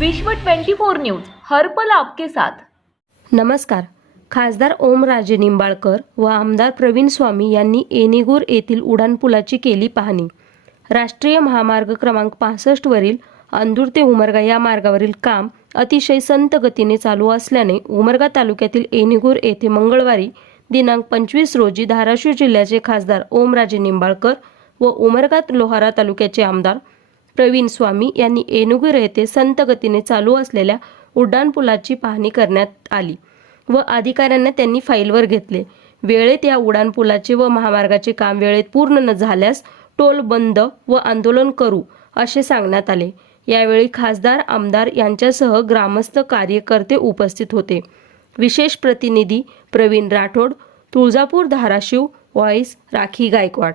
विश्व 24 न्यूज हर्पल आपके साथ. नमस्कार. खासदार ओमराजे निंबाळकर व आमदार प्रवीण स्वामी यांनी एनिगूर येथील उड्डाणपुलाची केली पाहणी. राष्ट्रीय महामार्ग क्रमांक पासष्टवरील अंदूर ते उमरगा या मार्गावरील काम अतिशय संत गतीने चालू असल्याने उमरगा तालुक्यातील एनिगूर येथे मंगळवारी दिनांक पंचवीस रोजी धाराशिव जिल्ह्याचे खासदार ओमराजे निंबाळकर व उमरगा लोहारा तालुक्याचे आमदार प्रवीण स्वामी यांनी एनुगर येथे संतगतीने चालू असलेल्या उड्डाणपुलाची पाहणी करण्यात आली व अधिकाऱ्यांना त्यांनी फाईलवर घेतले. वेळेत या उड्डाणपुलाचे व महामार्गाचे काम वेळेत पूर्ण न झाल्यास टोल बंद व आंदोलन करू असे सांगण्यात आले. यावेळी खासदार आमदार यांच्यासह ग्रामस्थ कार्यकर्ते उपस्थित होते. विशेष प्रतिनिधी प्रवीण राठोड तुळजापूर धाराशिव व्हॉइस राखी गायकवाड.